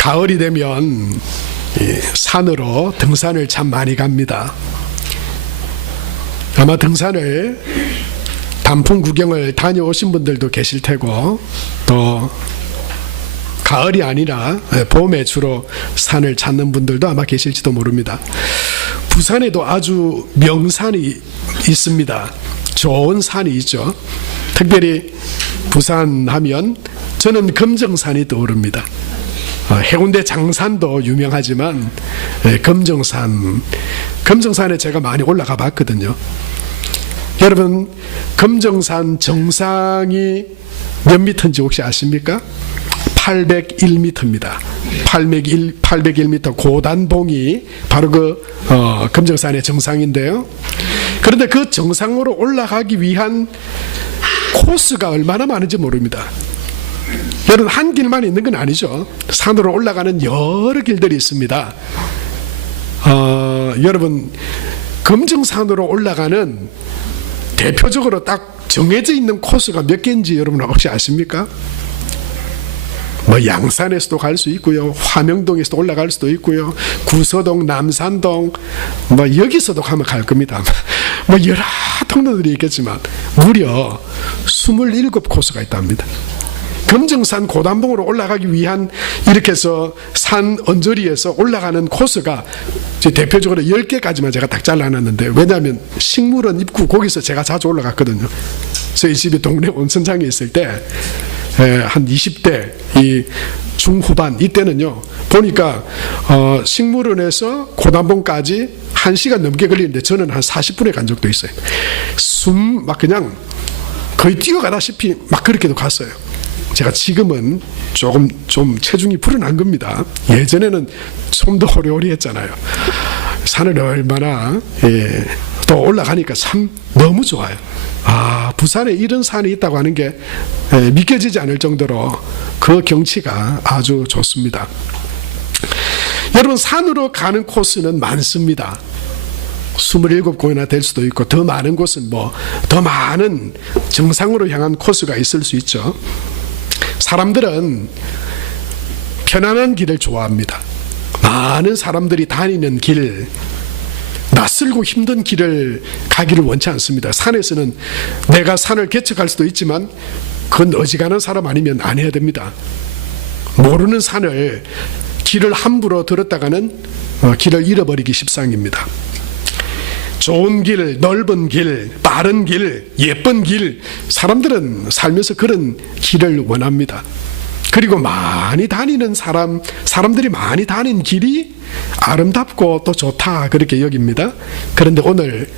가을이 되면 산으로 등산을 참 많이 갑니다. 아마 등산을 단풍 구경을 다녀오신 분들도 계실 테고, 또 가을이 아니라 봄에 주로 산을 찾는 분들도 아마 계실지도 모릅니다. 부산에도 아주 명산이 있습니다. 좋은 산이 있죠. 특별히 부산 하면 저는 금정산이 떠오릅니다. 해운대 장산도 유명하지만 금정산에 제가 많이 올라가 봤거든요. 여러분, 금정산 정상이 몇 미터인지 혹시 아십니까? 801m입니다. 801m 고단봉이 바로 금정산의 정상인데요. 그런데 그 정상으로 올라가기 위한 코스가 얼마나 많은지 모릅니다. 여러분, 한 길만 있는 건 아니죠. 산으로 올라가는 여러 길들이 있습니다. 여러분, 금정산으로 올라가는 대표적으로 딱 정해져 있는 코스가 몇 개인지 여러분 혹시 아십니까? 양산에서도 갈 수 있고요, 화명동에서도 올라갈 수도 있고요, 구서동, 남산동, 여기서도 가면 갈 겁니다. 여러 통로들이 있겠지만 무려 27코스가 있답니다. 금정산 고단봉으로 올라가기 위한 이렇게 해서 산 언저리에서 올라가는 코스가 대표적으로 10개까지만 제가 딱 잘라놨는데, 왜냐하면 식물원 입구 거기서 제가 자주 올라갔거든요. 저희 집이 동네 온천장에 있을 때 한 20대 이 중후반 이때는요, 보니까 식물원에서 고단봉까지 1시간 넘게 걸리는데 저는 한 40분에 간 적도 있어요. 숨 막 그냥 거의 뛰어가다시피 막 그렇게도 갔어요. 제가 지금은 좀 체중이 불어난 겁니다. 예전에는 좀 더 호리호리 했잖아요. 산을 얼마나 또 올라가니까 참 너무 좋아요. 부산에 이런 산이 있다고 하는 게 믿겨지지 않을 정도로 그 경치가 아주 좋습니다. 여러분, 산으로 가는 코스는 많습니다. 27곳이나 될 수도 있고, 더 많은 곳은 더 많은 정상으로 향한 코스가 있을 수 있죠. 사람들은 편안한 길을 좋아합니다. 많은 사람들이 다니는 길, 낯설고 힘든 길을 가기를 원치 않습니다. 산에서는 내가 산을 개척할 수도 있지만 그건 어지간한 사람 아니면 안 해야 됩니다. 모르는 산을 길을 함부로 들었다가는 길을 잃어버리기 십상입니다. 좋은 길, 넓은 길, 빠른 길, 예쁜 길, 사람들은 살면서 그런 길을 원합니다. 그리고 많이 다니는 사람들이 많이 다니는 길이 아름답고 또 좋다, 그렇게 여깁니다. 그런데 오늘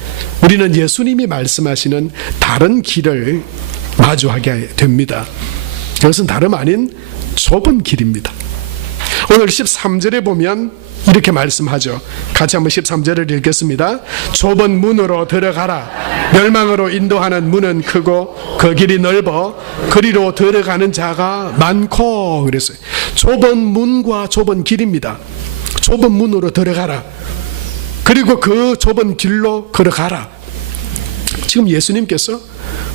우리는 예수님이 말씀하시는 다른 길을 마주하게 됩니다. 그것은 다름 아닌 좁은 길입니다. 오늘 13절에 보면 이렇게 말씀하죠. 같이 한번 13절을 읽겠습니다. 좁은 문으로 들어가라. 멸망으로 인도하는 문은 크고 그 길이 넓어 그리로 들어가는 자가 많고, 그랬어요. 좁은 문과 좁은 길입니다. 좁은 문으로 들어가라. 그리고 그 좁은 길로 걸어가라. 지금 예수님께서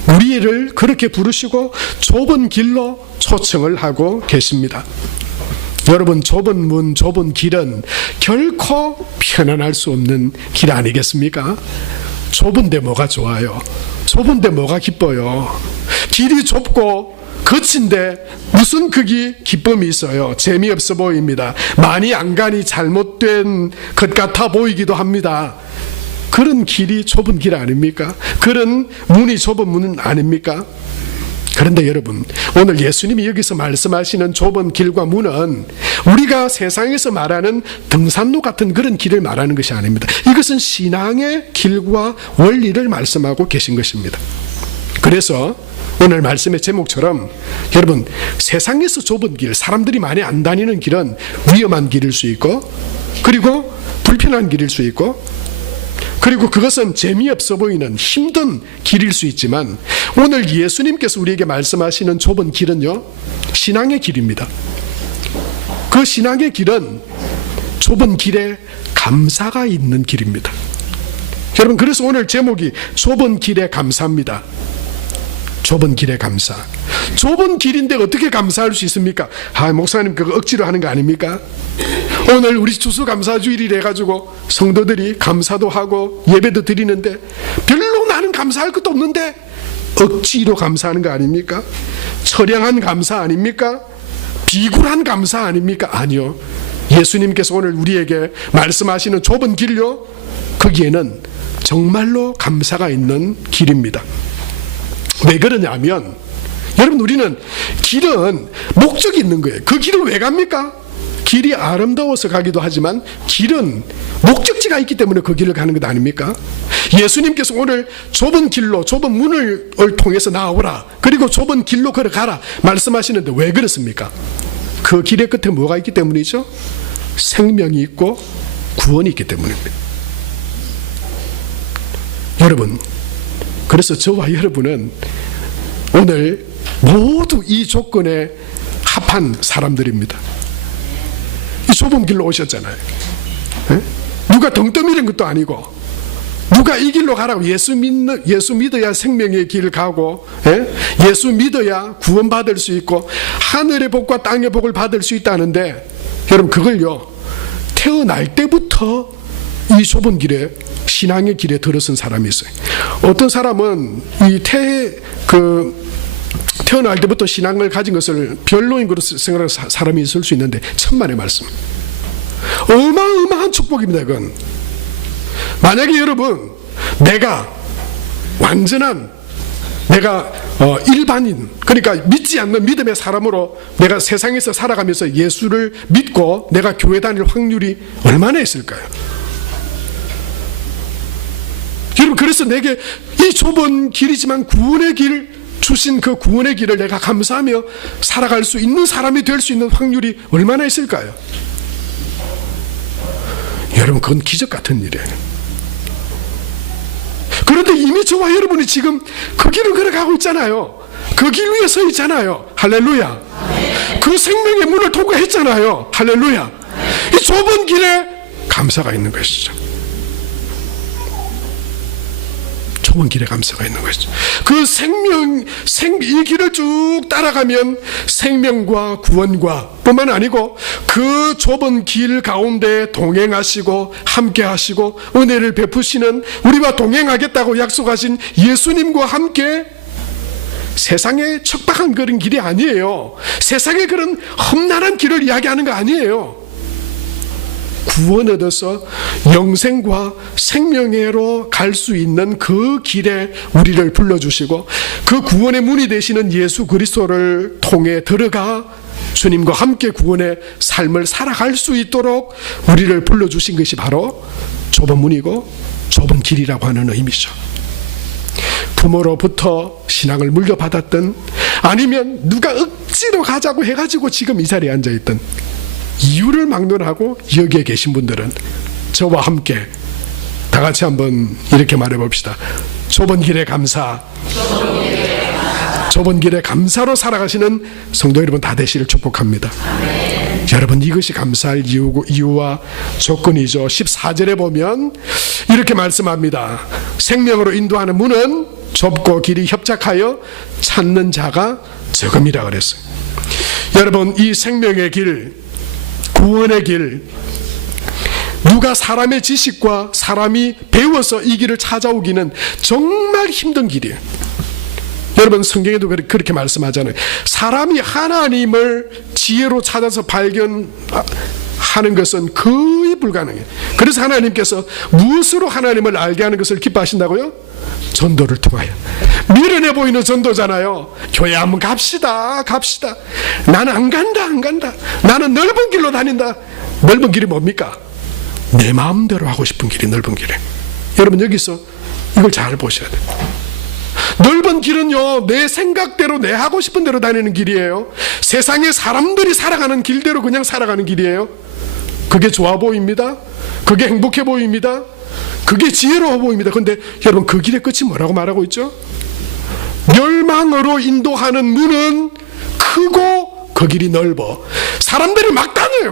우리를 그렇게 부르시고 좁은 길로 초청을 하고 계십니다. 여러분, 좁은 문, 좁은 길은 결코 편안할 수 없는 길 아니겠습니까? 좁은데 뭐가 좋아요? 좁은데 뭐가 기뻐요? 길이 좁고 거친데 무슨 그게 기쁨이 있어요? 재미없어 보입니다. 많이 안 가니 잘못된 것 같아 보이기도 합니다. 그런 길이 좁은 길 아닙니까? 그런 문이 좁은 문은 아닙니까? 그런데 여러분, 오늘 예수님이 여기서 말씀하시는 좁은 길과 문은 우리가 세상에서 말하는 등산로 같은 그런 길을 말하는 것이 아닙니다. 이것은 신앙의 길과 원리를 말씀하고 계신 것입니다. 그래서 오늘 말씀의 제목처럼 여러분, 세상에서 좁은 길, 사람들이 많이 안 다니는 길은 위험한 길일 수 있고, 그리고 불편한 길일 수 있고, 그리고 그것은 재미없어 보이는 힘든 길일 수 있지만, 오늘 예수님께서 우리에게 말씀하시는 좁은 길은요, 신앙의 길입니다. 그 신앙의 길은 좁은 길에 감사가 있는 길입니다. 여러분, 그래서 오늘 제목이 좁은 길에 감사입니다. 좁은 길에 감사. 좁은 길인데 어떻게 감사할 수 있습니까? 목사님 그거 억지로 하는 거 아닙니까? 오늘 우리 추수감사주일이라 해가지고 성도들이 감사도 하고 예배도 드리는데 별로 나는 감사할 것도 없는데 억지로 감사하는 거 아닙니까? 처량한 감사 아닙니까? 비굴한 감사 아닙니까? 아니요. 예수님께서 오늘 우리에게 말씀하시는 좁은 길요, 거기에는 정말로 감사가 있는 길입니다. 왜 그러냐면 여러분, 우리는 길은 목적이 있는 거예요. 그 길을 왜 갑니까? 길이 아름다워서 가기도 하지만 길은 목적지가 있기 때문에 그 길을 가는 것 아닙니까? 예수님께서 오늘 좁은 길로, 좁은 문을 통해서 나오라, 그리고 좁은 길로 걸어가라 말씀하시는데 왜 그렇습니까? 그 길의 끝에 뭐가 있기 때문이죠? 생명이 있고 구원이 있기 때문입니다. 여러분, 그래서 저와 여러분은 오늘 모두 이 조건에 합한 사람들입니다. 이 좁은 길로 오셨잖아요. 누가 등 떠미는 것도 아니고, 누가 이 길로 가라고 예수 믿어야 생명의 길을 가고, 예수 믿어야 구원받을 수 있고 하늘의 복과 땅의 복을 받을 수 있다는데, 여러분 그걸요, 태어날 때부터 이 좁은 길에, 신앙의 길에 들어선 사람이 있어요. 어떤 사람은 태어날 때부터 신앙을 가진 것을 별로인 것으로 생각하는 사람이 있을 수 있는데 천만의 말씀, 어마어마한 축복입니다. 그건 만약에 여러분, 내가 완전한, 내가 일반인, 그러니까 믿지 않는 믿음의 사람으로 내가 세상에서 살아가면서 예수를 믿고 내가 교회 다닐 확률이 얼마나 있을까요? 여러분, 그래서 내게 이 좁은 길이지만 구원의 길 주신 그 구원의 길을 내가 감사하며 살아갈 수 있는 사람이 될 수 있는 확률이 얼마나 있을까요? 여러분, 그건 기적 같은 일이에요. 그런데 이미 저와 여러분이 지금 그 길을 걸어가고 있잖아요. 그 길 위에 서 있잖아요. 할렐루야. 그 생명의 문을 통과했잖아요. 할렐루야. 이 좁은 길에 감사가 있는 것이죠. 좁은 길에 감사가 있는 것이죠. 그 이 길을 쭉 따라가면 생명과 구원과 뿐만 아니고 그 좁은 길 가운데 동행하시고 함께 하시고 은혜를 베푸시는, 우리와 동행하겠다고 약속하신 예수님과 함께, 세상에 척박한 그런 길이 아니에요. 세상에 그런 험난한 길을 이야기하는 거 아니에요. 구원 얻어서 영생과 생명회로 갈 수 있는 그 길에 우리를 불러주시고, 그 구원의 문이 되시는 예수 그리스도를 통해 들어가 주님과 함께 구원의 삶을 살아갈 수 있도록 우리를 불러주신 것이 바로 좁은 문이고 좁은 길이라고 하는 의미죠. 부모로부터 신앙을 물려받았던, 아니면 누가 억지로 가자고 해가지고 지금 이 자리에 앉아있던, 이유를 막론하고 여기에 계신 분들은 저와 함께 다 같이 한번 이렇게 말해 봅시다. 좁은 길에 감사. 좁은 길에 감사로 살아가시는 성도 여러분 다 되시를 축복합니다. 여러분, 이것이 감사할 이유와 조건이죠. 14절에 보면 이렇게 말씀합니다. 생명으로 인도하는 문은 좁고 길이 협착하여 찾는 자가 적음이라 그랬어요. 여러분, 이 생명의 길, 구원의 길, 누가 사람의 지식과 사람이 배워서 이 길을 찾아오기는 정말 힘든 길이에요. 여러분, 성경에도 그렇게 말씀하잖아요. 사람이 하나님을 지혜로 찾아서 발견하는 것은 거의 불가능해요. 그래서 하나님께서 무엇으로 하나님을 알게 하는 것을 기뻐하신다고요? 전도를 통하여. 미련해 보이는 전도잖아요. 교회 한번 갑시다. 나는 안 간다. 나는 넓은 길로 다닌다. 넓은 길이 뭡니까? 내 마음대로 하고 싶은 길이 넓은 길이에요. 여러분, 여기서 이걸 잘 보셔야 돼요. 넓은 길은요, 내 생각대로, 내 하고 싶은 대로 다니는 길이에요. 세상에 사람들이 살아가는 길대로 그냥 살아가는 길이에요. 그게 좋아 보입니다. 그게 행복해 보입니다. 그게 지혜로워 보입니다. 그런데 여러분, 그 길의 끝이 뭐라고 말하고 있죠? 멸망으로 인도하는 문은 크고 그 길이 넓어. 사람들이 막 다녀요.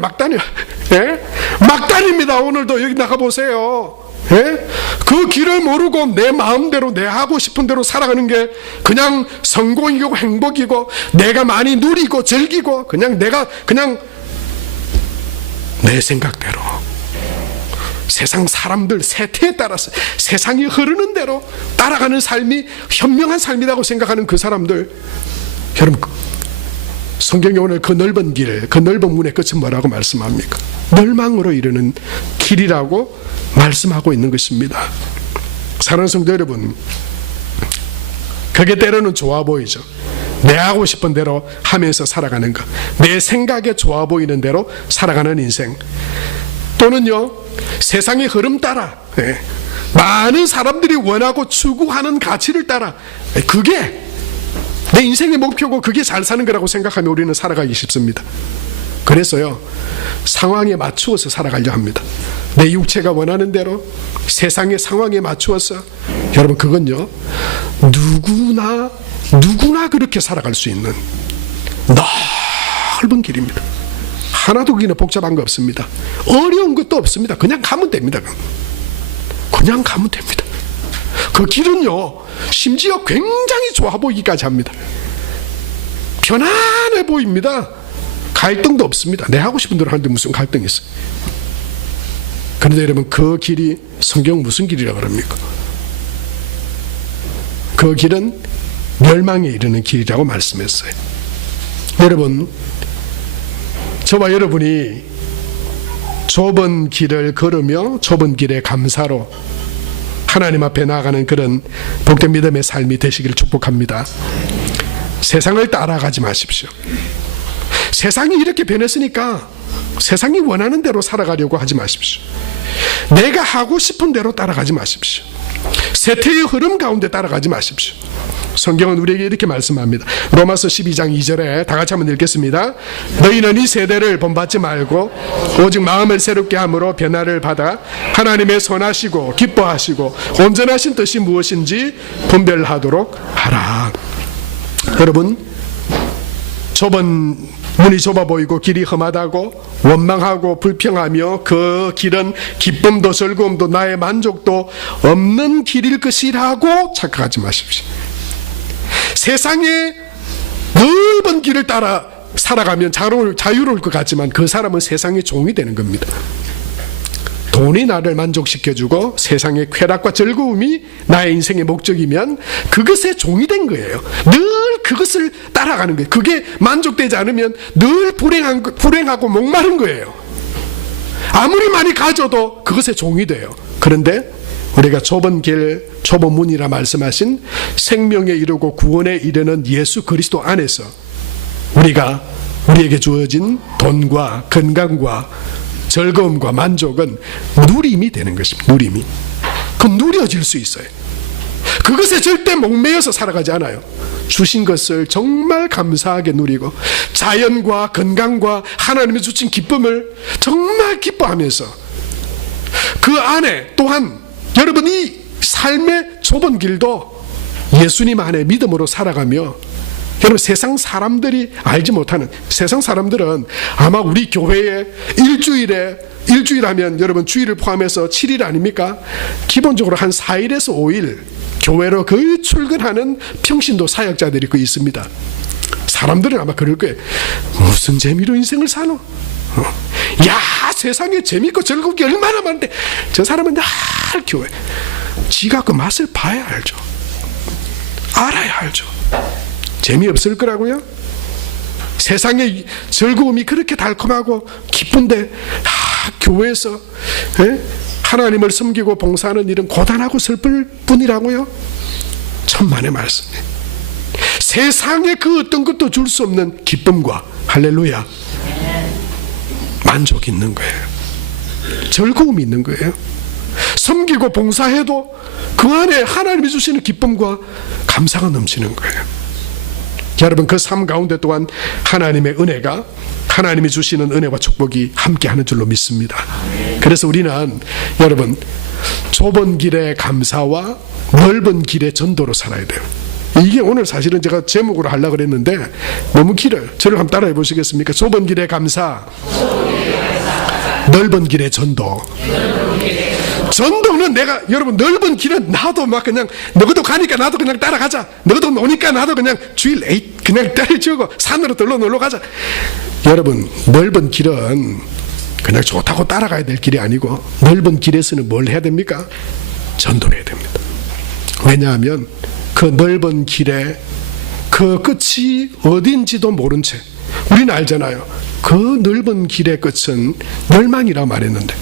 예? 막 다닙니다. 오늘도 여기 나가보세요. 예? 그 길을 모르고 내 마음대로 내 하고 싶은 대로 살아가는 게 그냥 성공이고 행복이고 내가 많이 누리고 즐기고 그냥 내가 그냥 내 생각대로 세상 사람들 세태에 따라서 세상이 흐르는 대로 따라가는 삶이 현명한 삶이라고 생각하는 그 사람들, 여러분 성경이 오늘 그 넓은 길, 그 넓은 문의 끝은 뭐라고 말씀합니까? 멸망으로 이르는 길이라고 말씀하고 있는 것입니다. 사랑하는 성도 여러분, 그게 때로는 좋아 보이죠. 내 하고 싶은 대로 하면서 살아가는 것, 내 생각에 좋아 보이는 대로 살아가는 인생, 또는요 세상의 흐름 따라 많은 사람들이 원하고 추구하는 가치를 따라 그게 내 인생의 목표고 그게 잘 사는 거라고 생각하면 우리는 살아가기 쉽습니다. 그래서요 상황에 맞추어서 살아가려 합니다. 내 육체가 원하는 대로 세상의 상황에 맞추어서, 여러분 그건요 누구나 그렇게 살아갈 수 있는 넓은 길입니다. 하나도 그기는 복잡한 거 없습니다. 어려운 것도 없습니다. 그냥 가면 됩니다. 그냥 가면 됩니다. 그 길은요 심지어 굉장히 좋아 보이기까지 합니다. 편안해 보입니다. 갈등도 없습니다. 내 하고 싶은 대로 하는데 무슨 갈등이 있어요? 그런데 여러분 그 길이 성경 무슨 길이라고 합니까? 그 길은 멸망에 이르는 길이라고 말씀했어요. 여러분, 저와 여러분이 좁은 길을 걸으며 좁은 길의 감사로 하나님 앞에 나아가는 그런 복된 믿음의 삶이 되시기를 축복합니다. 세상을 따라가지 마십시오. 세상이 이렇게 변했으니까 세상이 원하는 대로 살아가려고 하지 마십시오. 내가 하고 싶은 대로 따라가지 마십시오. 세태의 흐름 가운데 따라가지 마십시오. 성경은 우리에게 이렇게 말씀합니다. 로마서 12장 2절에 다 같이 한번 읽겠습니다. 너희는 이 세대를 본받지 말고 오직 마음을 새롭게 함으로 변화를 받아 하나님의 선하시고 기뻐하시고 온전하신 뜻이 무엇인지 분별하도록 하라. 여러분, 좁은 문이 좁아 보이고 길이 험하다고 원망하고 불평하며 그 길은 기쁨도 즐거움도 나의 만족도 없는 길일 것이라고 착각하지 마십시오. 세상의 넓은 길을 따라 살아가면 자유로울 것 같지만 그 사람은 세상의 종이 되는 겁니다. 돈이 나를 만족시켜주고 세상의 쾌락과 즐거움이 나의 인생의 목적이면 그것의 종이 된 거예요. 늘 그것을 따라가는 거예요. 그게 만족되지 않으면 늘 불행하고 목마른 거예요. 아무리 많이 가져도 그것의 종이 돼요. 그런데 우리가 좁은 길, 좁은 문이라 말씀하신 생명에 이르고 구원에 이르는 예수 그리스도 안에서 우리에게 주어진 돈과 건강과 즐거움과 만족은 누림이 되는 것입니다. 누림이. 그 누려질 수 있어요. 그것에 절대 목매여서 살아가지 않아요. 주신 것을 정말 감사하게 누리고 자연과 건강과 하나님이 주신 기쁨을 정말 기뻐하면서 그 안에 또한 여러분 이 삶의 좁은 길도 예수님 안에 믿음으로 살아가며, 여러분 세상 사람들이 알지 못하는, 세상 사람들은 아마 우리 교회에 일주일 하면 여러분 주일을 포함해서 7일 아닙니까? 기본적으로 한 4일에서 5일 교회로 거의 출근하는 평신도 사역자들이 거의 있습니다. 사람들은 아마 그럴 거예요. 무슨 재미로 인생을 사노? 야, 세상에 재밌고 즐거운 게 얼마나 많은데 저 사람은 늘 교회. 지가 그 맛을 봐야 알죠. 알아야 알죠. 재미없을 거라고요? 세상의 즐거움이 그렇게 달콤하고 기쁜데 교회에서 하나님을 섬기고 봉사하는 일은 고단하고 슬플 뿐이라고요? 천만의 말씀이에요. 세상에 그 어떤 것도 줄 수 없는 기쁨과 할렐루야 만족이 있는 거예요. 즐거움이 있는 거예요. 섬기고 봉사해도 그 안에 하나님이 주시는 기쁨과 감사가 넘치는 거예요. 여러분 그 삶 가운데 또한 하나님의 은혜가, 하나님이 주시는 은혜와 축복이 함께하는 줄로 믿습니다. 그래서 우리는 여러분 좁은 길의 감사와 넓은 길의 전도로 살아야 돼요. 이게 오늘 사실은 제가 제목으로 하려고 그랬는데 너무 길어요. 저를 한번 따라해 보시겠습니까? 좁은 길의 감사, 넓은 길의 전도. 전도는 내가, 여러분, 넓은 길은 나도 막 그냥, 너도 가니까 나도 그냥 따라가자. 너도 노니까 나도 그냥 주일 그냥 때려치우고 산으로 들러 놀러 가자. 여러분, 넓은 길은 그냥 좋다고 따라가야 될 길이 아니고, 넓은 길에서는 뭘 해야 됩니까? 전도를 해야 됩니다. 왜냐하면 그 넓은 길에 그 끝이 어딘지도 모른 채, 우리는 알잖아요. 그 넓은 길의 끝은 멸망이라고 말했는데,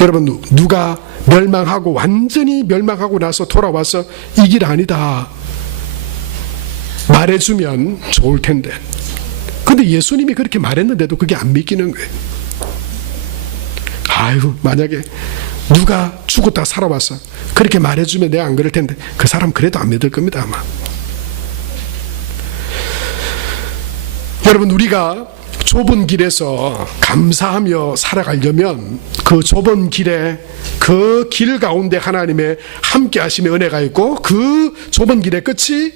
여러분, 누가 멸망하고 완전히 멸망하고 나서 돌아와서 이 길 아니다 말해주면 좋을 텐데, 근데 예수님이 그렇게 말했는데도 그게 안 믿기는 거예요. 아유, 만약에 누가 죽었다 살아왔어 그렇게 말해주면 내가 안 그럴 텐데, 그 사람 그래도 안 믿을 겁니다, 아마. 여러분, 우리가 좁은 길에서 감사하며 살아가려면 그 좁은 길에, 그 길 가운데 하나님의 함께 하심의 은혜가 있고, 그 좁은 길의 끝이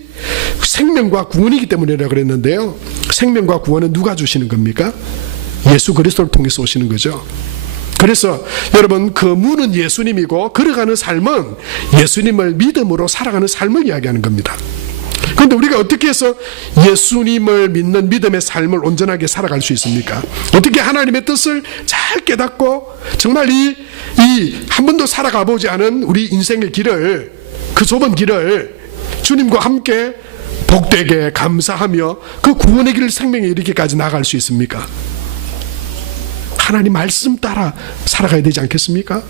생명과 구원이기 때문이라고 그랬는데요, 생명과 구원은 누가 주시는 겁니까? 예수 그리스도를 통해서 오시는 거죠. 그래서 여러분, 그 문은 예수님이고 걸어가는 삶은 예수님을 믿음으로 살아가는 삶을 이야기하는 겁니다. 그런데 우리가 어떻게 해서 예수님을 믿는 믿음의 삶을 온전하게 살아갈 수 있습니까? 어떻게 하나님의 뜻을 잘 깨닫고 정말 이 한 번도 살아가 보지 않은 우리 인생의 길을, 그 좁은 길을 주님과 함께 복되게 감사하며 그 구원의 길을 생명에 이르기까지 나갈 수 있습니까? 하나님 말씀 따라 살아가야 되지 않겠습니까?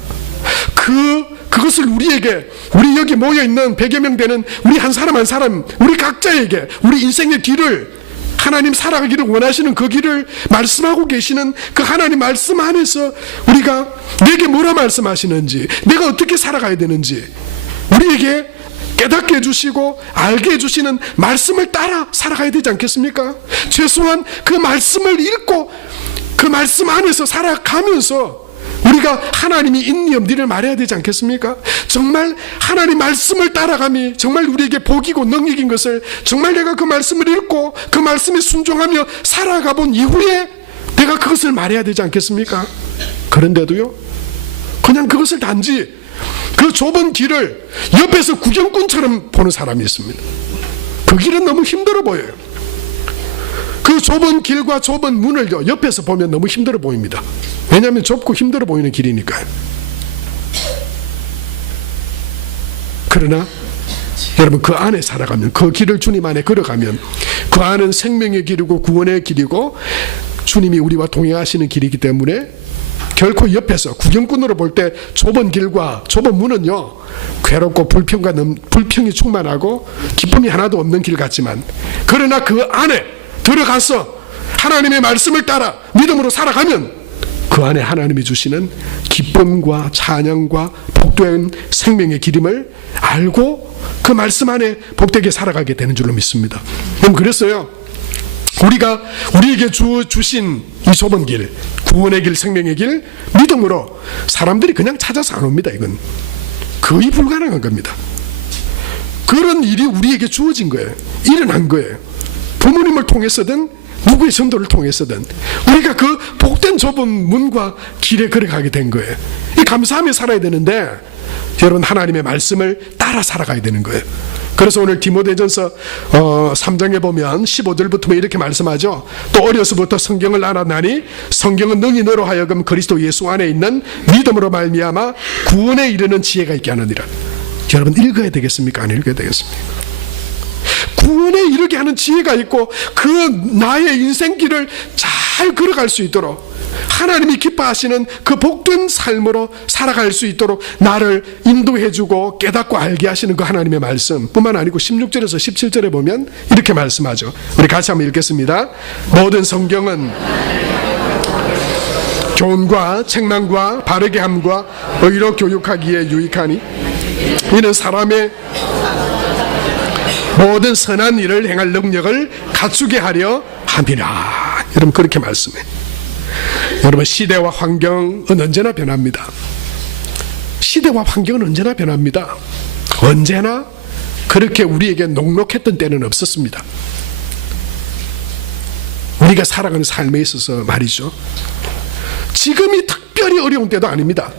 그것을 우리에게, 우리 여기 모여있는 100여 명 되는 우리 한 사람 한 사람, 우리 각자에게 우리 인생의 길을, 하나님 살아가기를 원하시는 그 길을 말씀하고 계시는 그 하나님 말씀 안에서 우리가 내게 뭐라 말씀하시는지, 내가 어떻게 살아가야 되는지 우리에게 깨닫게 해주시고 알게 해주시는 말씀을 따라 살아가야 되지 않겠습니까? 최소한 그 말씀을 읽고 그 말씀 안에서 살아가면서 우리가 하나님이 있니 없니를 말해야 되지 않겠습니까? 정말 하나님 말씀을 따라감이 정말 우리에게 복이고 능력인 것을, 정말 내가 그 말씀을 읽고 그 말씀에 순종하며 살아가 본 이후에 내가 그것을 말해야 되지 않겠습니까? 그런데도요, 그냥 그것을 단지 그 좁은 길을 옆에서 구경꾼처럼 보는 사람이 있습니다. 그 길은 너무 힘들어 보여요. 그 좁은 길과 좁은 문을 옆에서 보면 너무 힘들어 보입니다. 왜냐하면 좁고 힘들어 보이는 길이니까요. 그러나 여러분, 그 안에 살아가면, 그 길을 주님 안에 걸어가면, 그 안은 생명의 길이고 구원의 길이고 주님이 우리와 동행하시는 길이기 때문에 결코 옆에서 구경꾼으로 볼 때 좁은 길과 좁은 문은요, 괴롭고 불평이 충만하고 기쁨이 하나도 없는 길 같지만, 그러나 그 안에 들어가서 하나님의 말씀을 따라 믿음으로 살아가면 그 안에 하나님이 주시는 기쁨과 찬양과 복된 생명의 기름을 알고 그 말씀 안에 복되게 살아가게 되는 줄로 믿습니다. 그럼 그랬어요. 우리에게 주신 이 좁은 길, 구원의 길, 생명의 길, 믿음으로 사람들이 그냥 찾아서 안 옵니다. 이건 거의 불가능한 겁니다. 그런 일이 우리에게 주어진 거예요. 일어난 거예요. 부모님을 통해서든 누구의 전도를 통해서든 우리가 그 복된 좁은 문과 길에 걸어가게 된 거예요. 이 감사하며 살아야 되는데, 여러분, 하나님의 말씀을 따라 살아가야 되는 거예요. 그래서 오늘 디모데전서 3장에 보면 15절부터 이렇게 말씀하죠. 또 어려서부터 성경을 알았나니 성경은 능히 너로 하여금 그리스도 예수 안에 있는 믿음으로 말미암아 구원에 이르는 지혜가 있게 하느니라. 여러분, 읽어야 되겠습니까? 안 읽어야 되겠습니까? 구원에 이르게 하는 지혜가 있고 그 나의 인생길을 잘 걸어갈 수 있도록, 하나님이 기뻐하시는 그 복된 삶으로 살아갈 수 있도록 나를 인도해주고 깨닫고 알게 하시는 그 하나님의 말씀 뿐만 아니고 16절에서 17절에 보면 이렇게 말씀하죠. 우리 같이 한번 읽겠습니다. 모든 성경은 교훈과 책망과 바르게 함과 의로 교육하기에 유익하니 이는 사람의 모든 선한 일을 행할 능력을 갖추게 하려 함이라. 여러분, 그렇게 말씀해. 여러분, 시대와 환경은 언제나 변합니다. 시대와 환경은 언제나 변합니다. 언제나 그렇게 우리에게 녹록했던 때는 없었습니다. 우리가 살아가는 삶에 있어서 말이죠, 지금이 특별히 어려운 때도 아닙니다.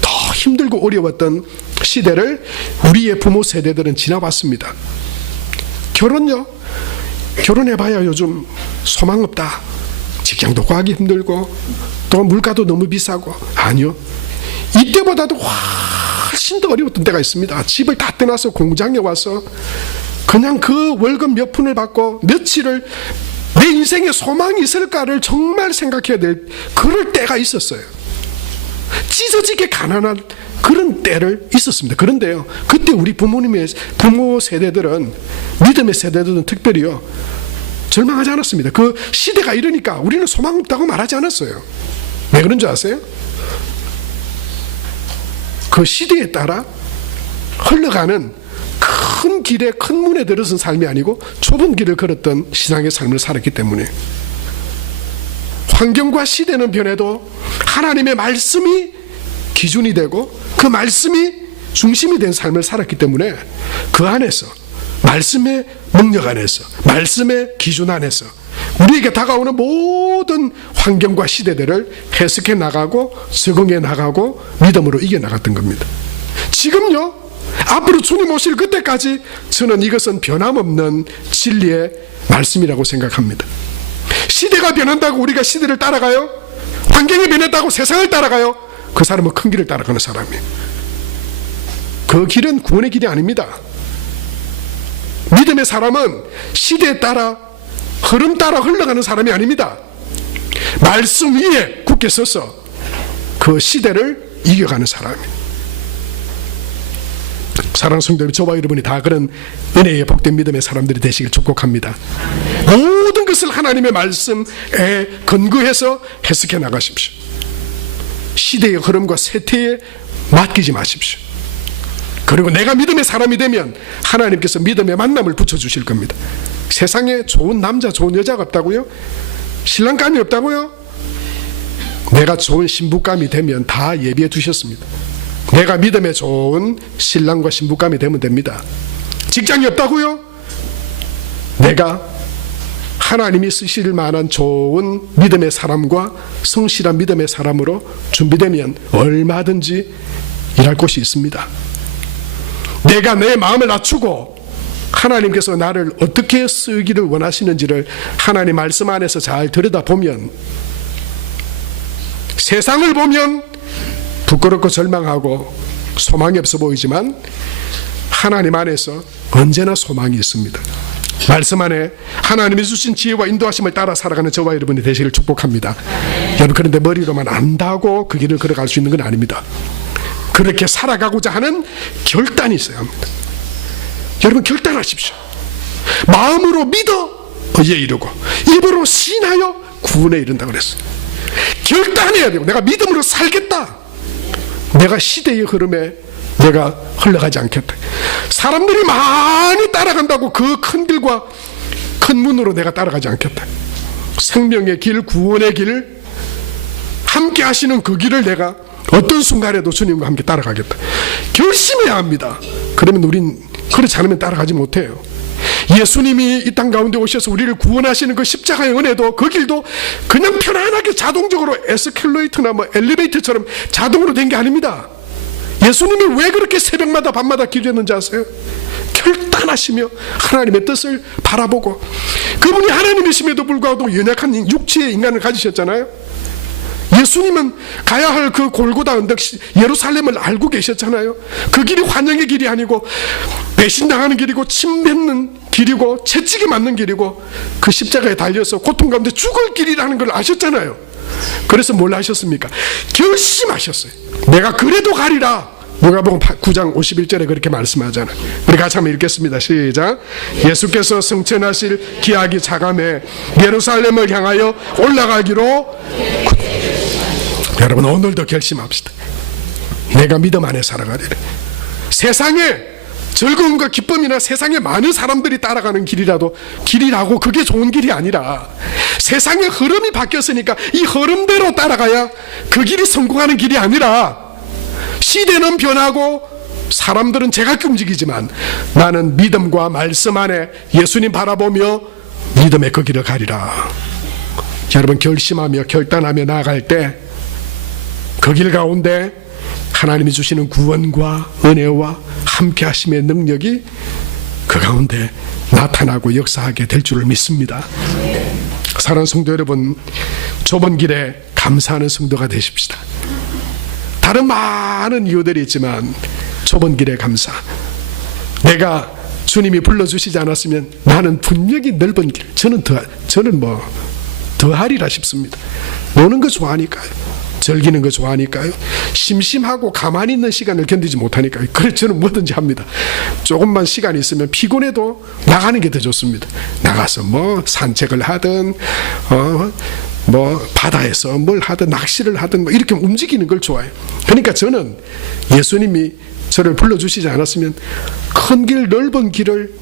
더 힘들고 어려웠던 시대를 우리의 부모 세대들은 지나왔습니다. 결혼요? 결혼해봐야 요즘 소망 없다. 직장도 구하기 힘들고 또 물가도 너무 비싸고. 아니요, 이때보다도 훨씬 더 어려웠던 때가 있습니다. 집을 다 떠나서 공장에 와서 그냥 그 월급 몇 푼을 받고 며칠을 내 인생에 소망이 있을까를 정말 생각해야 될 그럴 때가 있었어요. 찢어지게 가난한 그런 때를 있었습니다. 그런데요, 그때 우리 부모님의 부모 세대들은, 믿음의 세대들은 특별히요, 절망하지 않았습니다. 그 시대가 이러니까 우리는 소망 없다고 말하지 않았어요. 왜 그런 줄 아세요? 그 시대에 따라 흘러가는 큰 길에, 큰 문에 들어선 삶이 아니고 좁은 길을 걸었던 신앙의 삶을 살았기 때문에. 환경과 시대는 변해도 하나님의 말씀이 기준이 되고 그 말씀이 중심이 된 삶을 살았기 때문에 그 안에서, 말씀의 능력 안에서, 말씀의 기준 안에서 우리에게 다가오는 모든 환경과 시대들을 해석해 나가고 적응해 나가고 믿음으로 이겨나갔던 겁니다. 지금요, 앞으로 주님 오실 그때까지 저는 이것은 변함없는 진리의 말씀이라고 생각합니다. 시대가 변한다고 우리가 시대를 따라가요? 환경이 변했다고 세상을 따라가요? 그 사람은 큰 길을 따라가는 사람이에요. 그 길은 구원의 길이 아닙니다. 믿음의 사람은 시대에 따라, 흐름 따라 흘러가는 사람이 아닙니다. 말씀 위에 굳게 서서 그 시대를 이겨가는 사람이에요. 사랑하는 성도 여러분, 저와 여러분이 다 그런 은혜의 복된 믿음의 사람들이 되시길 축복합니다. 모든 것을 하나님의 말씀에 근거해서 해석해 나가십시오. 시대의 흐름과 세태에 맡기지 마십시오. 그리고 내가 믿음의 사람이 되면 하나님께서 믿음의 만남을 붙여주실 겁니다. 세상에 좋은 남자, 좋은 여자가 없다고요? 신랑감이 없다고요? 내가 좋은 신부감이 되면 다 예비해 두셨습니다. 내가 믿음에 좋은 신랑과 신부감이 되면 됩니다. 직장이 없다고요? 내가 하나님이 쓰실 만한 좋은 믿음의 사람과 성실한 믿음의 사람으로 준비되면 얼마든지 일할 곳이 있습니다. 내가 내 마음을 낮추고 하나님께서 나를 어떻게 쓰기를 원하시는지를 하나님 말씀 안에서 잘 들여다보면, 세상을 보면 부끄럽고 절망하고 소망이 없어 보이지만 하나님 안에서 언제나 소망이 있습니다. 말씀 안에 하나님이 주신 지혜와 인도하심을 따라 살아가는 저와 여러분이 되시길 축복합니다. 여러분, 그런데 머리로만 안다고 그 길을 걸어갈 수 있는 건 아닙니다. 그렇게 살아가고자 하는 결단이 있어야 합니다. 여러분, 결단하십시오. 마음으로 믿어 의에 이르고 입으로 신하여 구원에 이른다 그랬어요. 결단해야 되고, 내가 믿음으로 살겠다. 내가 시대의 흐름에 내가 흘러가지 않겠다. 사람들이 많이 따라간다고 그 큰 길과 큰 문으로 내가 따라가지 않겠다. 생명의 길, 구원의 길, 함께 하시는 그 길을 내가 어떤 순간에도 주님과 함께 따라가겠다. 결심해야 합니다. 그러면 우린 그렇지 않으면 따라가지 못해요. 예수님이 이 땅 가운데 오셔서 우리를 구원하시는 그 십자가의 은혜도, 그 길도 그냥 편안하게 자동적으로 에스컬레이터나 뭐 엘리베이터처럼 자동으로 된 게 아닙니다. 예수님이 왜 그렇게 새벽마다 밤마다 기도했는지 아세요? 결단하시며 하나님의 뜻을 바라보고, 그분이 하나님이심에도 불구하고 연약한 육체의 인간을 가지셨잖아요. 예수님은 가야 할 그 골고다 언덕 예루살렘을 알고 계셨잖아요. 그 길이 환영의 길이 아니고 배신당하는 길이고 침 뱉는 길이고 채찍이 맞는 길이고 그 십자가에 달려서 고통 가운데 죽을 길이라는 걸 아셨잖아요. 그래서 뭘 하셨습니까? 결심하셨어요. 내가 그래도 가리라. 누가복음 9장 51절에 그렇게 말씀하잖아요. 우리 같이 한번 읽겠습니다. 시작. 예수께서 승천하실 기약이 차감해 예루살렘을 향하여 올라가기로. 여러분, 오늘도 결심합시다. 내가 믿음 안에 살아가리라. 세상에 즐거움과 기쁨이나 세상에 많은 사람들이 따라가는 길이라고 그게 좋은 길이 아니라, 세상의 흐름이 바뀌었으니까 이 흐름대로 따라가야 그 길이 성공하는 길이 아니라, 시대는 변하고 사람들은 제각기 움직이지만 나는 믿음과 말씀 안에 예수님 바라보며 믿음의 그 길을 가리라. 여러분, 결심하며 결단하며 나아갈 때 그 길 가운데 하나님이 주시는 구원과 은혜와 함께 하심의 능력이 그 가운데 나타나고 역사하게 될 줄을 믿습니다. 사랑하는 성도 여러분, 좁은 길에 감사하는 성도가 되십시다. 다른 많은 이유들이 있지만 좁은 길에 감사. 내가 주님이 불러주시지 않았으면 나는 분명히 넓은 길, 저는 더하리라 싶습니다. 노는 거 좋아하니까요. 즐기는 거 좋아하니까요. 심심하고 가만히 있는 시간을 견디지 못하니까요. 그래서 저는 뭐든지 합니다. 조금만 시간이 있으면 피곤해도 나가는 게 더 좋습니다. 나가서 뭐 산책을 하든 바다에서 뭘 하든 낚시를 하든 이렇게 움직이는 걸 좋아해요. 그러니까 저는 예수님이 저를 불러주시지 않았으면 큰 길 넓은 길을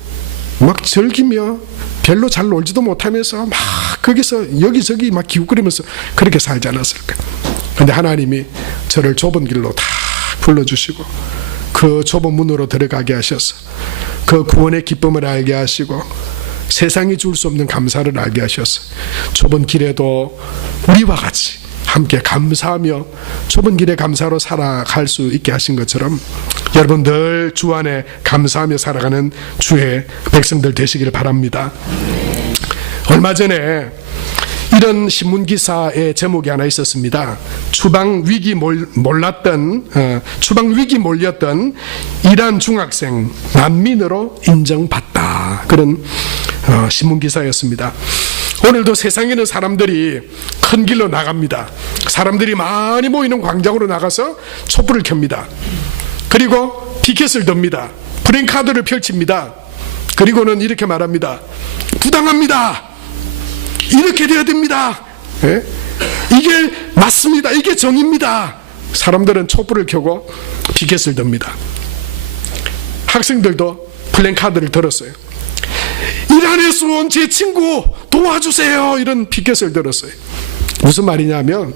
막 즐기며 별로 잘 놀지도 못하면서 막 거기서 여기저기 막 기웃거리면서 그렇게 살지 않았을까. 근데 하나님이 저를 좁은 길로 다 불러주시고 그 좁은 문으로 들어가게 하셔서 그 구원의 기쁨을 알게 하시고 세상이 줄 수 없는 감사를 알게 하셔서 좁은 길에도 우리와 같이 함께 감사하며 좁은 길에 감사로 살아갈 수 있게 하신 것처럼 여러분 늘 주 안에 감사하며 살아가는 주의 백성들 되시기를 바랍니다. 얼마 전에 이런 신문기사의 제목이 하나 있었습니다. 추방 위기 몰렸던 이란 중학생 난민으로 인정받다. 그런 신문기사였습니다. 오늘도 세상에는 사람들이 큰 길로 나갑니다. 사람들이 많이 모이는 광장으로 나가서 촛불을 켭니다. 그리고 피켓을 듭니다. 프랜카드를 펼칩니다. 그리고는 이렇게 말합니다. 부당합니다. 이렇게 돼야 됩니다. 예? 이게 맞습니다. 이게 정의입니다. 사람들은 촛불을 켜고 피켓을 듭니다. 학생들도 플랜카드를 들었어요. 이란에서 온 제 친구 도와주세요. 이런 피켓을 들었어요. 무슨 말이냐면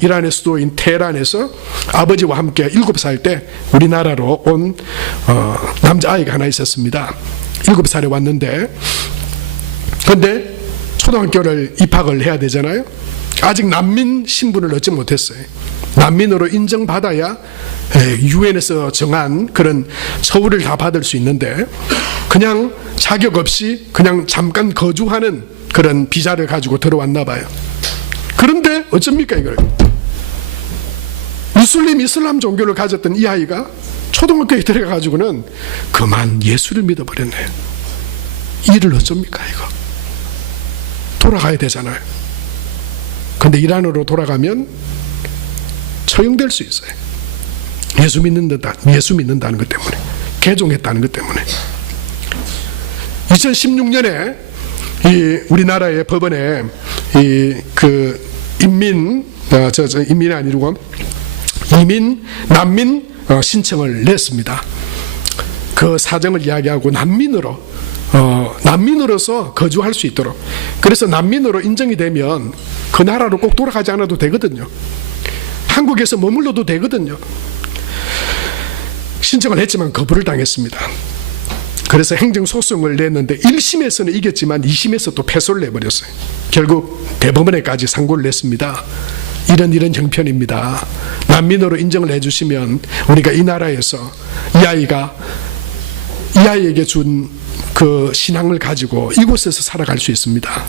이란의 수도인 테헤란에서 아버지와 함께 7살 때 우리나라로 온 남자아이가 하나 있었습니다. 7살에 왔는데 근데 초등학교를 입학을 해야 되잖아요. 아직 난민 신분을 얻지 못했어요. 난민으로 인정받아야 유엔에서 정한 그런 처우를 다 받을 수 있는데 그냥 자격 없이 그냥 잠깐 거주하는 그런 비자를 가지고 들어왔나 봐요. 그런데 어쩝니까 이걸? 이슬람 종교를 가졌던 이 아이가 초등학교에 들어가가지고는 그만 예수를 믿어버렸네요. 이를 어쩝니까 이거? 돌아가야 되잖아요. 근데 이란으로 돌아가면 처형될 수 있어요. 예수 믿는다는 것 때문에, 개종했다는 것 때문에. 2016년에 우리나라의 법원에 인민이 아니고 난민 신청을 냈습니다. 그 사정을 이야기하고 난민으로서 거주할 수 있도록. 그래서 난민으로 인정이 되면 그 나라로 꼭 돌아가지 않아도 되거든요. 한국에서 머물러도 되거든요. 신청을 했지만 거부를 당했습니다. 그래서 행정소송을 냈는데 1심에서는 이겼지만 2심에서 또 패소를 내버렸어요. 결국 대법원에까지 상고를 냈습니다. 이런 형편입니다. 난민으로 인정을 해주시면 우리가 이 나라에서 이 아이에게 준 그 신앙을 가지고 이곳에서 살아갈 수 있습니다.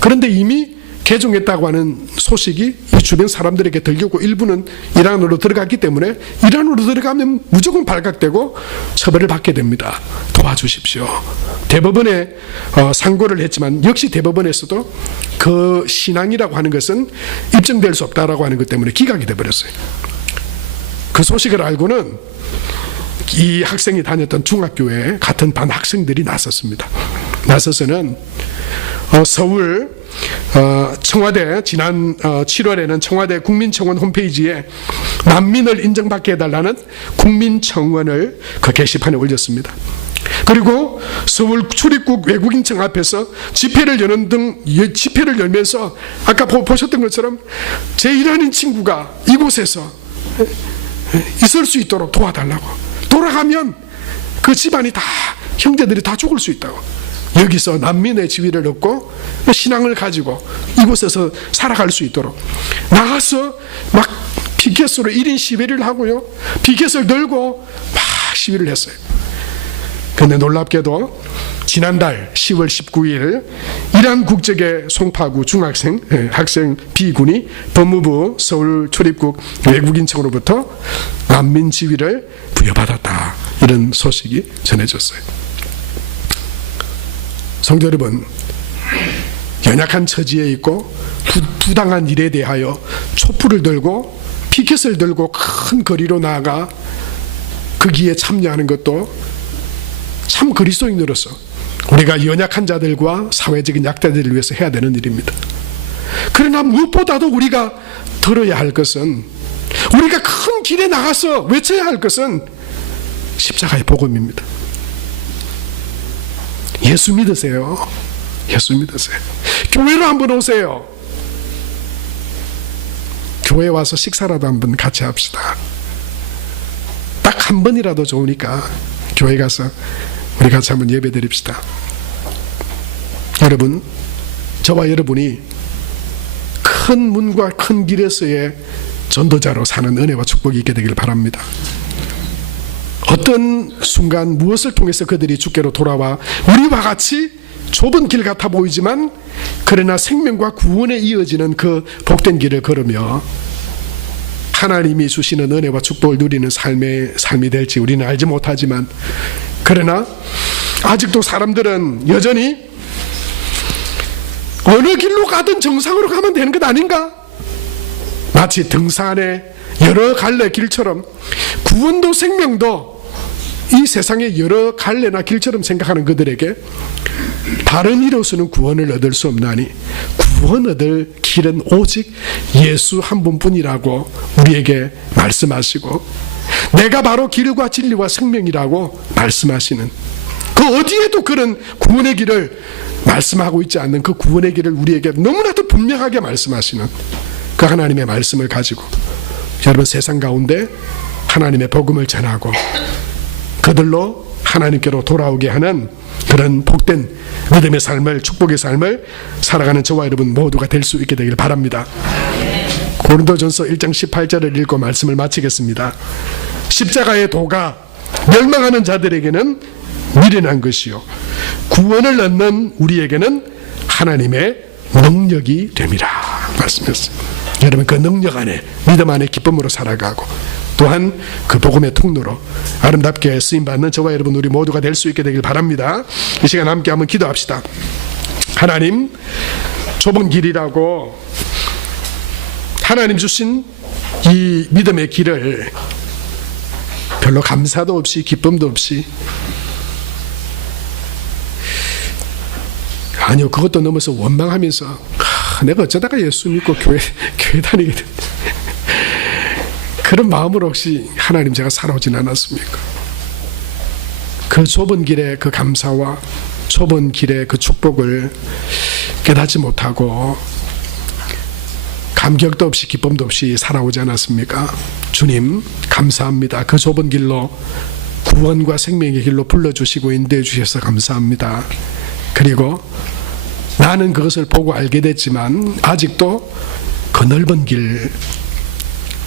그런데 이미 개종했다고 하는 소식이 이 주변 사람들에게 들리고 일부는 이란으로 들어갔기 때문에 이란으로 들어가면 무조건 발각되고 처벌을 받게 됩니다. 도와주십시오. 대법원에 상고를 했지만 역시 대법원에서도 그 신앙이라고 하는 것은 입증될 수 없다라고 하는 것 때문에 기각이 돼버렸어요. 그 소식을 알고는 이 학생이 다녔던 중학교에 같은 반 학생들이 나섰습니다. 나서서는 서울 청와대 지난 7월에는 청와대 국민청원 홈페이지에 난민을 인정받게 해달라는 국민청원을 그 게시판에 올렸습니다. 그리고 서울 출입국 외국인청 앞에서 집회를 열면서 아까 보셨던 것처럼 제 이란인 친구가 이곳에서 있을 수 있도록 도와달라고. 돌아가면 그 집안이 다 형제들이 다 죽을 수 있다고. 여기서 난민의 지위를 얻고 신앙을 가지고 이곳에서 살아갈 수 있도록 나가서 막 피켓으로 1인 시위를 하고요. 피켓을 들고 막 시위를 했어요. 그런데 놀랍게도 지난달 10월 19일 이란 국적의 송파구 학생 B군이 법무부 서울 출입국 외국인청으로부터 난민 지위를 부여받았다. 이런 소식이 전해졌어요. 성도 여러분, 연약한 처지에 있고 부당한 일에 대하여 촛불을 들고 피켓을 들고 큰 거리로 나아가 거기에 참여하는 것도 참 그리스도인으로서 우리가 연약한 자들과 사회적인 약자들을 위해서 해야 되는 일입니다. 그러나 무엇보다도 우리가 들어야 할 것은, 우리가 큰 길에 나가서 외쳐야 할 것은 십자가의 복음입니다. 예수 믿으세요. 예수 믿으세요. 교회로 한번 오세요. 교회 와서 식사라도 한번 같이 합시다. 딱 한 번이라도 좋으니까 교회 가서 우리 같이 한번 예배 드립시다. 여러분, 저와 여러분이 큰 문과 큰 길에서의 전도자로 사는 은혜와 축복이 있게 되길 바랍니다. 어떤 순간 무엇을 통해서 그들이 주께로 돌아와 우리와 같이 좁은 길 같아 보이지만 그러나 생명과 구원에 이어지는 그 복된 길을 걸으며 하나님이 주시는 은혜와 축복을 누리는 삶이 될지 우리는 알지 못하지만, 그러나 아직도 사람들은 여전히 어느 길로 가든 정상으로 가면 되는 것 아닌가? 마치 등산의 여러 갈래 길처럼 구원도 생명도 이 세상의 여러 갈래나 길처럼 생각하는 그들에게 다른 이로서는 구원을 얻을 수 없나니 구원 얻을 길은 오직 예수 한 분뿐이라고 우리에게 말씀하시고, 내가 바로 길과 진리와 생명이라고 말씀하시는, 그 어디에도 그런 구원의 길을 말씀하고 있지 않는 그 구원의 길을 우리에게 너무나도 분명하게 말씀하시는 그 하나님의 말씀을 가지고 여러분, 세상 가운데 하나님의 복음을 전하고 그들로 하나님께로 돌아오게 하는 그런 복된 믿음의 삶을, 축복의 삶을 살아가는 저와 여러분 모두가 될 수 있게 되길 바랍니다. 고린도전서 1장 18절을 읽고 말씀을 마치겠습니다. 십자가의 도가 멸망하는 자들에게는 미련한 것이요 구원을 얻는 우리에게는 하나님의 능력이 됨이라 말씀했어요. 여러분, 그 능력 안에, 믿음 안에 기쁨으로 살아가고 또한 그 복음의 통로로 아름답게 쓰임받는 저와 여러분 우리 모두가 될 수 있게 되길 바랍니다. 이 시간 함께 한번 기도합시다. 하나님, 좁은 길이라고 하나님 주신 이 믿음의 길을 별로 감사도 없이 기쁨도 없이, 아니요, 그것도 넘어서 원망하면서 내가 어쩌다가 예수 믿고 교회 다니게 됐는데 그런 마음으로 혹시 하나님 제가 살아오진 않았습니까? 그 좁은 길의 그 감사와 좁은 길의 그 축복을 깨닫지 못하고 감격도 없이 기쁨도 없이 살아오지 않았습니까? 주님, 감사합니다. 그 좁은 길로, 구원과 생명의 길로 불러주시고 인도해 주셔서 감사합니다. 그리고 나는 그것을 보고 알게 됐지만 아직도 그 넓은 길,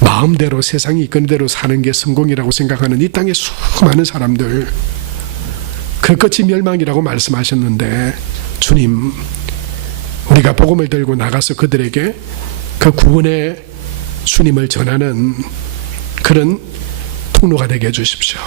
마음대로 세상이 이끄는 대로 사는 게 성공이라고 생각하는 이 땅의 수많은 사람들, 그 끝이 멸망이라고 말씀하셨는데, 주님, 우리가 복음을 들고 나가서 그들에게 그 구원의 주님을 전하는 그런 통로가 되게 해주십시오.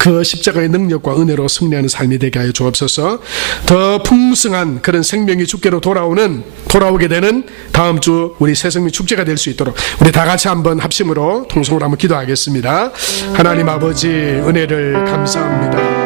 그 십자가의 능력과 은혜로 승리하는 삶이 되게 하여 주옵소서. 더 풍성한 그런 생명이 주께로 돌아오게 되는 다음 주 우리 새생명 축제가 될 수 있도록 우리 다 같이 한번 합심으로 통성으로 한번 기도하겠습니다. 하나님 아버지, 은혜를 감사합니다.